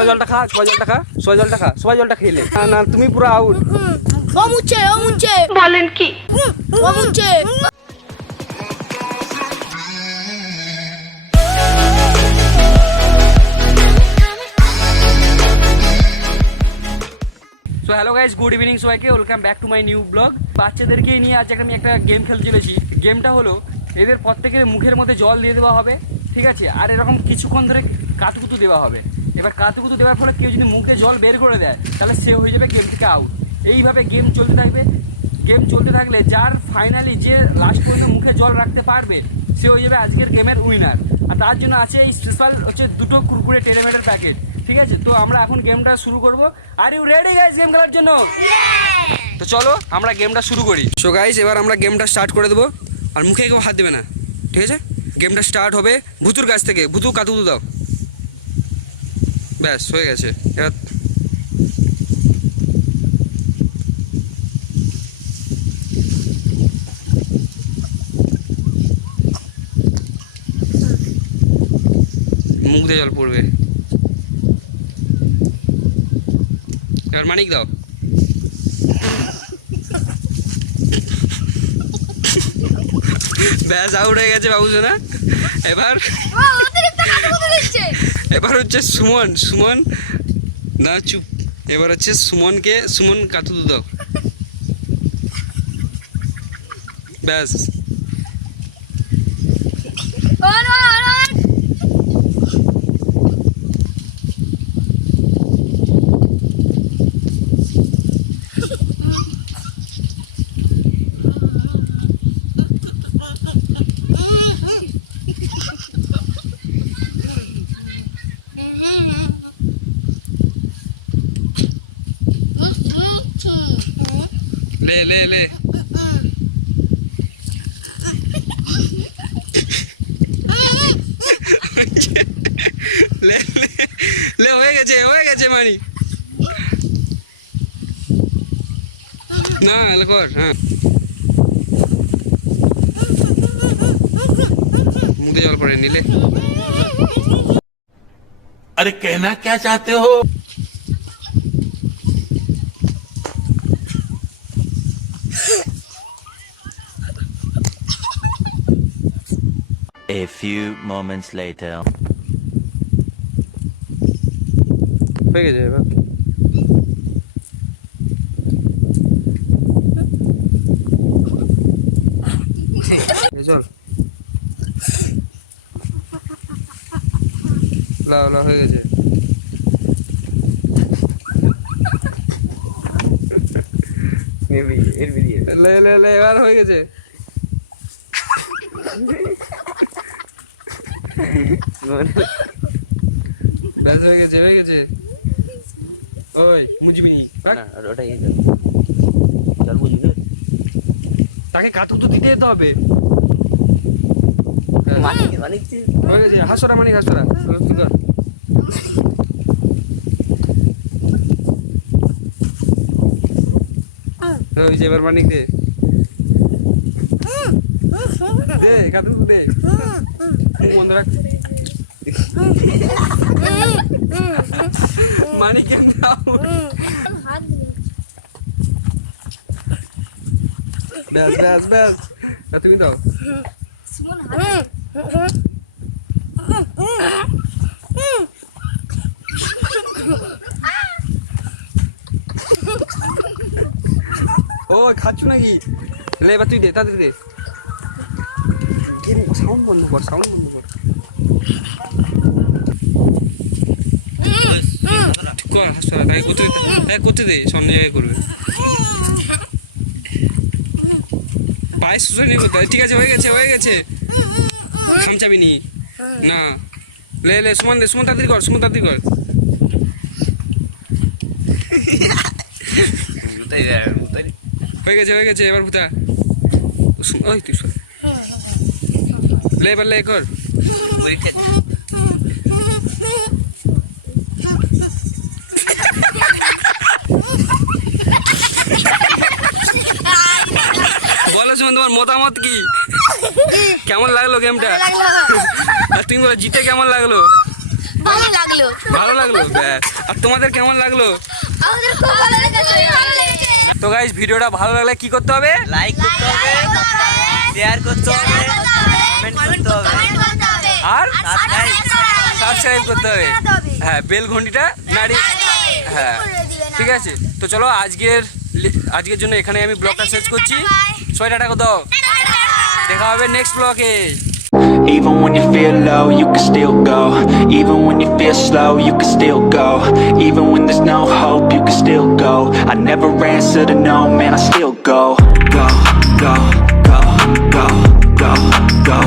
সবাই জলটা খা, সবাই জলটা খা, সবাই জলটা খা, সবাই জলটা খেলে না তুমি পুরো আউট। বলেন কি? So hello guys, good evening সবাইকে, welcome back to my new blog. বাচ্চাদেরকে নিয়ে আজ আমি একটা গেম খেলতে চলেছি। গেমটা হলো এদের প্রত্যেকের মুখের মধ্যে জল দিয়ে দেওয়া হবে, ঠিক আছে? আর এরকম কিছুক্ষণ ধরে কাতুকুতু দেওয়া হবে। এবার কাতুকুতু দেওয়ার ফলে কেউ যদি মুখে জল বের করে দেয় তাহলে সে হয়ে যাবে গেম থেকে আউট। এইভাবে গেম চলতে থাকবে। গেম চলতে থাকলে যার ফাইনালি যে লাস্ট পর্যন্ত মুখে জল রাখতে পারবে সে হয়ে যাবে আজকের গেমের উইনার। আর তার জন্য আছে এই স্পেশাল হচ্ছে 2টো কুরকুরে টেলেমেটের প্যাকেট, ঠিক আছে? তো আমরা এখন গেমটা শুরু করবো। Are you ready guys game খেলার জন্য? তো চলো আমরা গেমটা শুরু করি। সো গাইস এবার আমরা গেমটা স্টার্ট করে দেবো। আর মুখে কেউ হাত দেবে না, ঠিক আছে? গেমটা স্টার্ট হবে ভুতুর কাছ থেকে। ভুতু কাতুকুতু দাও, ব্যাস হয়ে গেছে। এবার মুখ দিয়ে জল পড়বে। এবার মানিক দাও। ব্যাস আউট হয়ে গেছে বাবু সোনা। এবার এবার হচ্ছে সুমন না চুপ। এবার হচ্ছে সুমন কাতুকুতু দাও, ব্যাস। ले ले ले ले ले হয়ে গেছে মানি না কর। হ্যাঁ মুখে জল পড়ে নিলে। अरे कहना क्या चाहते हो? A few moments later. হয়ে গেছে এবার। চল লাও হয়ে গেছে। লে এবার হয়ে গেছে। ব্যাস হয়ে গেছে। ওই মুজবি ওটাই জল বুঝবি, তাকে কাতুকুতু দিতে যেতে হবে। হয়ে গেছে। হাসরা মানিক হাসরা ওই যে এবার মানিক দে কাতুকুতু দে। বন্ধ রাখ মানিক দাও। ব্যাস তুমি দাও। ও খাচ্ছ নাকি? লে এবার তুই দে, তাদের দে। সাউন্ড বন্ধ কর। তাকে করতে দে, সামনে জায়গায় করবে। পায়ে সুসে নিয়ে করতে। ঠিক আছে হয়ে গেছে। খামচাবি নি না। লে সুমন তাড়াতাড়ি কর। হয়ে গেছে এবার ভুতা। ওই তুই লে এবার লে কর। বলো সুমন তোমার মতামত কি? কেমন লাগলো গেমটা? আর তুমি বলো জিতে কেমন লাগলো? ভালো লাগলো। ভালো লাগলো ব্যাস। আর তোমাদের কেমন লাগলো? আমাদের খুব ভালো লেগেছে, ভালো লেগেছে। তো গাইস ভিডিওটা ভালো লাগলে কি করতে হবে? লাইক করতে হবে, শেয়ার করতে হবে, কমেন্ট করতে হবে, আর সাবস্ক্রাইব। সাবস্ক্রাইব করতে হবে। হ্যাঁ, বেল ঘন্টিটা নাড়িয়ে, হ্যাঁ ঠিক আছে। তো চলো আজকের জন্য এখানে আমি ব্লগটা শেষ করছি। সবাই টাটা দাও, দেখা হবে নেক্সট ব্লগে। Even when you feel low, you can still go. Even when you feel slow, you can still go. Even when there's no hope, you can still go. I never answer to no, man, I still go. Go, go, go, go, go, go.